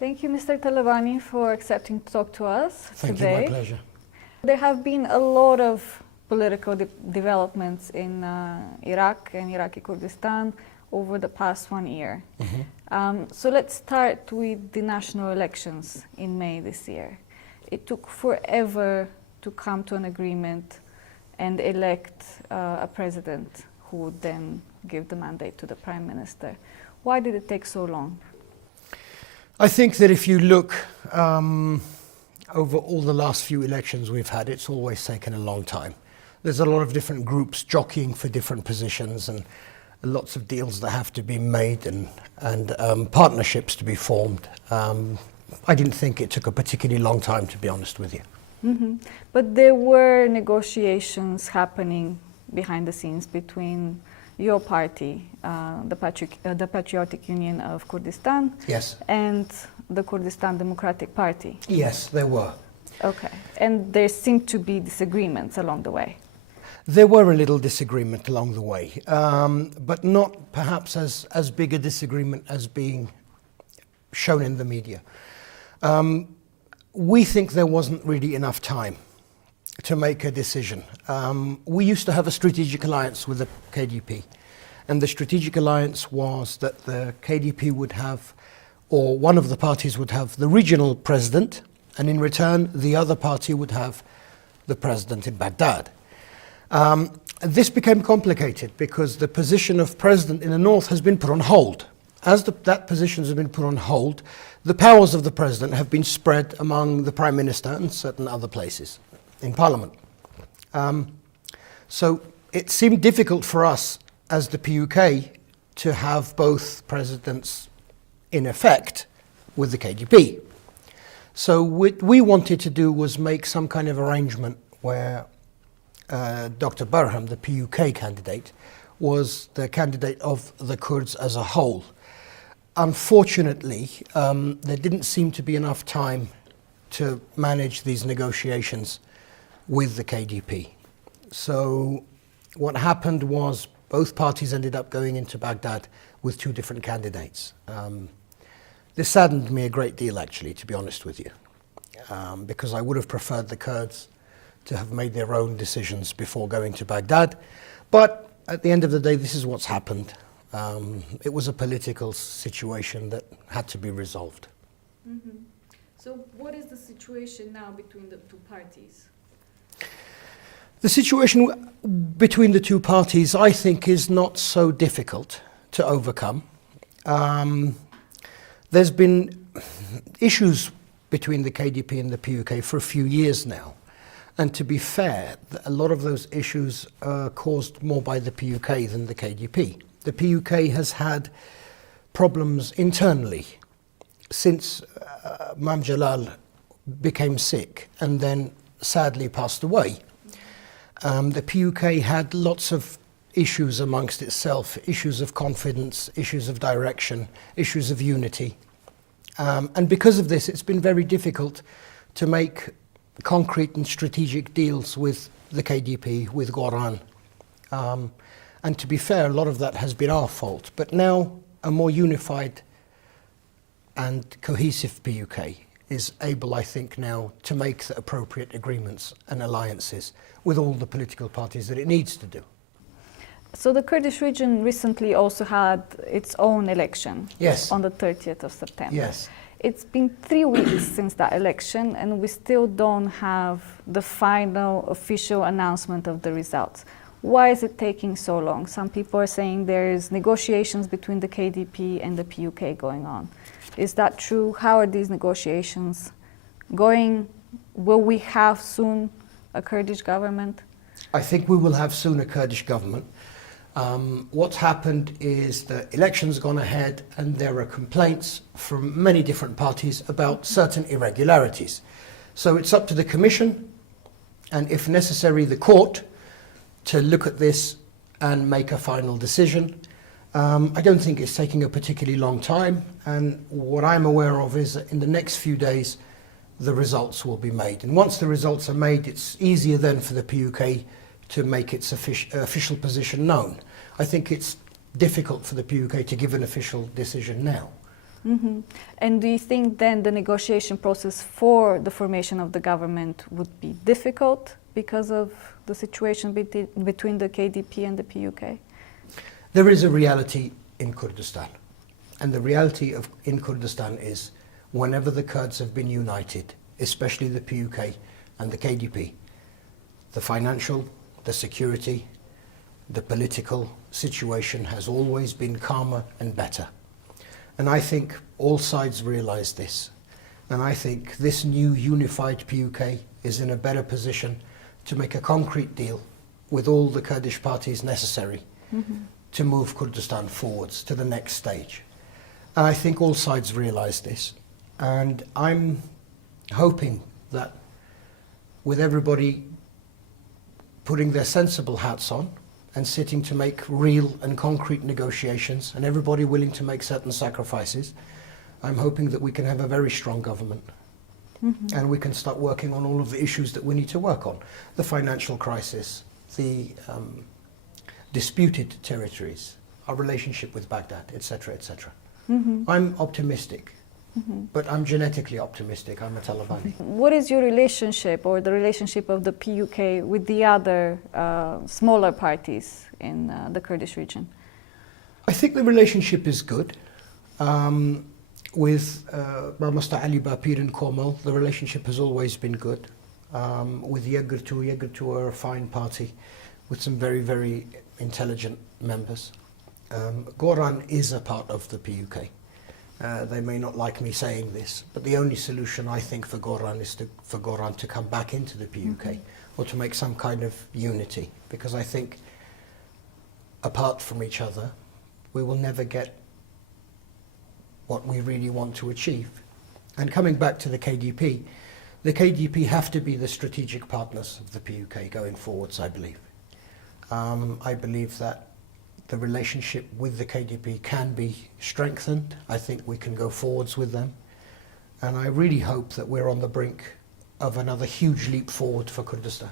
Thank you, Mr. Taڵەbانی, for accepting to talk to us Thank today. you, my pleasure. There have been a lot of political developments in Iraq and Iraqi Kurdistan over the past 1 year. So let's start with the national elections in May this year. It took forever to come to an agreement and elect a president who would then give the mandate to the prime minister. Why did it take so long? I think that if you look over all the last few elections we've had, it's always taken a long time. There's a lot of different groups jockeying for different positions and lots of deals that have to be made and partnerships to be formed. I didn't think it took a particularly long time, to be honest with you. But there were negotiations happening behind the scenes between your party, the Patriotic Union of Kurdistan, Yes. and the Kurdistan Democratic Party. Yes, there were. Okay, and there seemed to be disagreements along the way. There were a little disagreement along the way, but not perhaps as big a disagreement as being shown in the media. We think there wasn't really enough time to make a decision. We used to have a strategic alliance with the KDP, and the strategic alliance was that the KDP would have, or one of the parties would have the regional president, and in return the other party would have the president in Baghdad. This became complicated because the position of president in the north has been put on hold. As that position has been put on hold, the powers of the president have been spread among the prime minister and certain other places in parliament. So it seemed difficult for us as the PUK to have both presidents in effect with the KDP. So what we wanted to do was make some kind of arrangement where Dr. Barham, the PUK candidate, was the candidate of the Kurds as a whole. Unfortunately, there didn't seem to be enough time to manage these negotiations with the KDP. So what happened was both parties ended up going into Baghdad with two different candidates. This saddened me a great deal, actually, to be honest with you, because I would have preferred the Kurds to have made their own decisions before going to Baghdad. But at the end of the day, this is what's happened. It was a political situation that had to be resolved. So what is the situation now between the two parties? The situation between the two parties, I think, is not so difficult to overcome. There's been issues between the KDP and the PUK for a few years now. And to be fair, a lot of those issues are caused more by the PUK than the KDP. The PUK has had problems internally since Mam Jalal became sick and then sadly passed away. The PUK had lots of issues amongst itself, issues of confidence, issues of direction, issues of unity. And because of this, it's been very difficult to make concrete and strategic deals with the KDP, with Goran. And to be fair, a lot of that has been our fault. But now a more unified and cohesive PUK is able, I think, now to make the appropriate agreements and alliances with all the political parties that it needs to do. So the Kurdish region recently also had its own election. Yes. On the 30th of September. Yes. It's been 3 weeks since that election, and we still don't have the final official announcement of the results. Why is it taking so long? Some people are saying there's negotiations between the KDP and the PUK going on. Is that true? How are these negotiations going? Will we have soon a Kurdish government? I think we will have soon a Kurdish government. What's happened is the election's gone ahead and there are complaints from many different parties about certain irregularities. So it's up to the Commission and, if necessary, the court to look at this and make a final decision. I don't think it's taking a particularly long time, and what I'm aware of is that in the next few days the results will be made. And once the results are made, it's easier then for the PUK to make its official position known. I think it's difficult for the PUK to give an official decision now. And do you think then the negotiation process for the formation of the government would be difficult because of the situation between the KDP and the PUK? There is a reality in Kurdistan. And the reality in Kurdistan is whenever the Kurds have been united, especially the PUK and the KDP, the financial, the security, the political situation has always been calmer and better. And I think all sides realise this. And I think this new unified PUK is in a better position to make a concrete deal with all the Kurdish parties necessary to move Kurdistan forwards to the next stage. And I think all sides realise this. And I'm hoping that with everybody putting their sensible hats on and sitting to make real and concrete negotiations and everybody willing to make certain sacrifices, I'm hoping that we can have a very strong government. And we can start working on all of the issues that we need to work on. The financial crisis, the disputed territories, our relationship with Baghdad, etc., etc. I'm optimistic, but I'm genetically optimistic. I'm a Taliban. What is your relationship or the relationship of the PUK with the other smaller parties in the Kurdish region? I think the relationship is good. With Mr. Ali Bapir and Kormal, the relationship has always been good. With Yegurtu are a fine party with some very, very intelligent members. Goran is a part of the PUK. They may not like me saying this, but the only solution I think for Goran is for Goran to come back into the PUK or to make some kind of unity, because I think apart from each other we will never get what we really want to achieve. And coming back to the KDP have to be the strategic partners of the PUK going forwards, I believe. I believe that the relationship with the KDP can be strengthened. I think we can go forwards with them. And I really hope that we're on the brink of another huge leap forward for Kurdistan.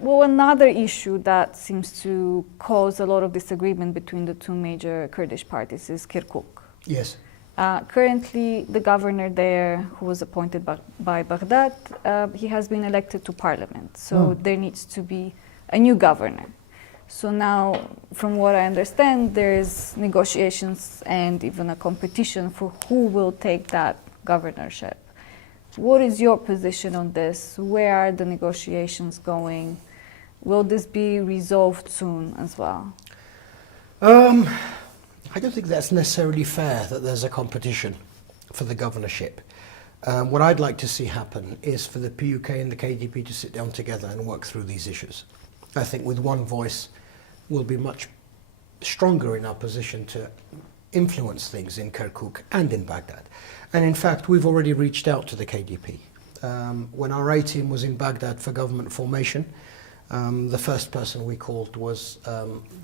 Well, another issue that seems to cause a lot of disagreement between the two major Kurdish parties is Kirkuk. Yes. Currently, the governor there, who was appointed by Baghdad, he has been elected to parliament. So there needs to be a new governor. So now, from what I understand, there is negotiations and even a competition for who will take that governorship. What is your position on this? Where are the negotiations going? Will this be resolved soon as well? I don't think that's necessarily fair that there's a competition for the governorship. What I'd like to see happen is for the PUK and the KDP to sit down together and work through these issues. I think with one voice we'll be much stronger in our position to influence things in Kirkuk and in Baghdad. And in fact, we've already reached out to the KDP. When our A team was in Baghdad for government formation, the first person we called was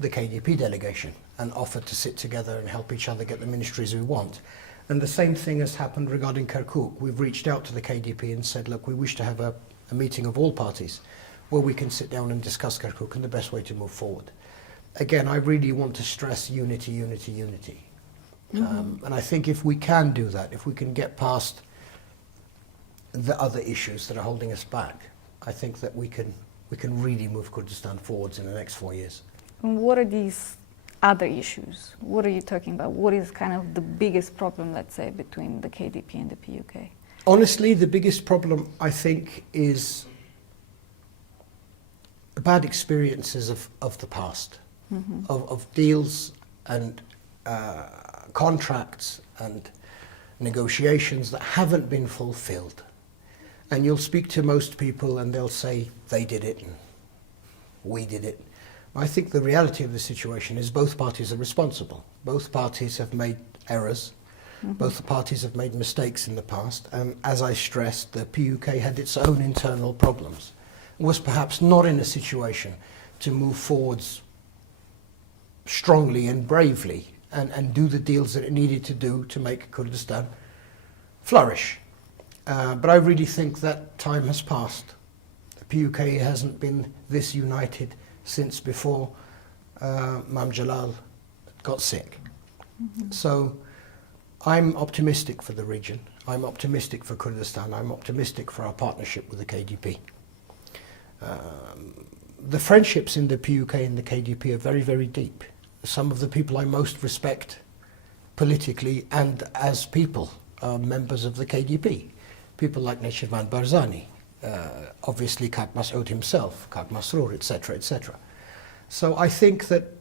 the KDP delegation and offered to sit together and help each other get the ministries we want. And the same thing has happened regarding Kirkuk. We've reached out to the KDP and said, look, we wish to have a meeting of all parties where we can sit down and discuss Kirkuk and the best way to move forward. Again, I really want to stress unity, unity, unity. And I think if we can do that, if we can get past the other issues that are holding us back, I think that we can really move Kurdistan forwards in the next 4 years. And what are these other issues? What are you talking about? What is kind of the biggest problem, let's say, between the KDP and the PUK? Honestly, the biggest problem, I think, is bad experiences of the past, of deals and contracts and negotiations that haven't been fulfilled. And you'll speak to most people and they'll say they did it and we did it. I think the reality of the situation is both parties are responsible. Both parties have made errors. Both parties have made mistakes in the past. And as I stressed, the PUK had its own internal problems. It was perhaps not in a situation to move forwards strongly and bravely and do the deals that it needed to do to make Kurdistan flourish. But I really think that time has passed. The PUK hasn't been this united since before Mam Jalal got sick. So I'm optimistic for the region. I'm optimistic for Kurdistan. I'm optimistic for our partnership with the KDP. The friendships in the PUK and the KDP are very, very deep. Some of the people I most respect politically and as people are members of the KDP. People like Nechirvan Barzani, obviously Kak Masoud himself, Kak Masroor, etc., etc. So I think that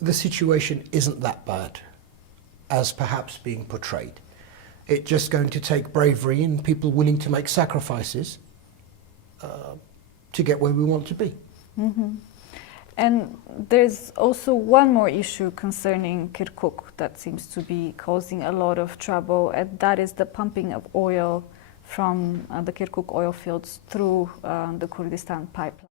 the situation isn't that bad as perhaps being portrayed. It's just going to take bravery and people willing to make sacrifices to get where we want to be. And there's also one more issue concerning Kirkuk that seems to be causing a lot of trouble, and that is the pumping of oil from the Kirkuk oil fields through the Kurdistan pipeline.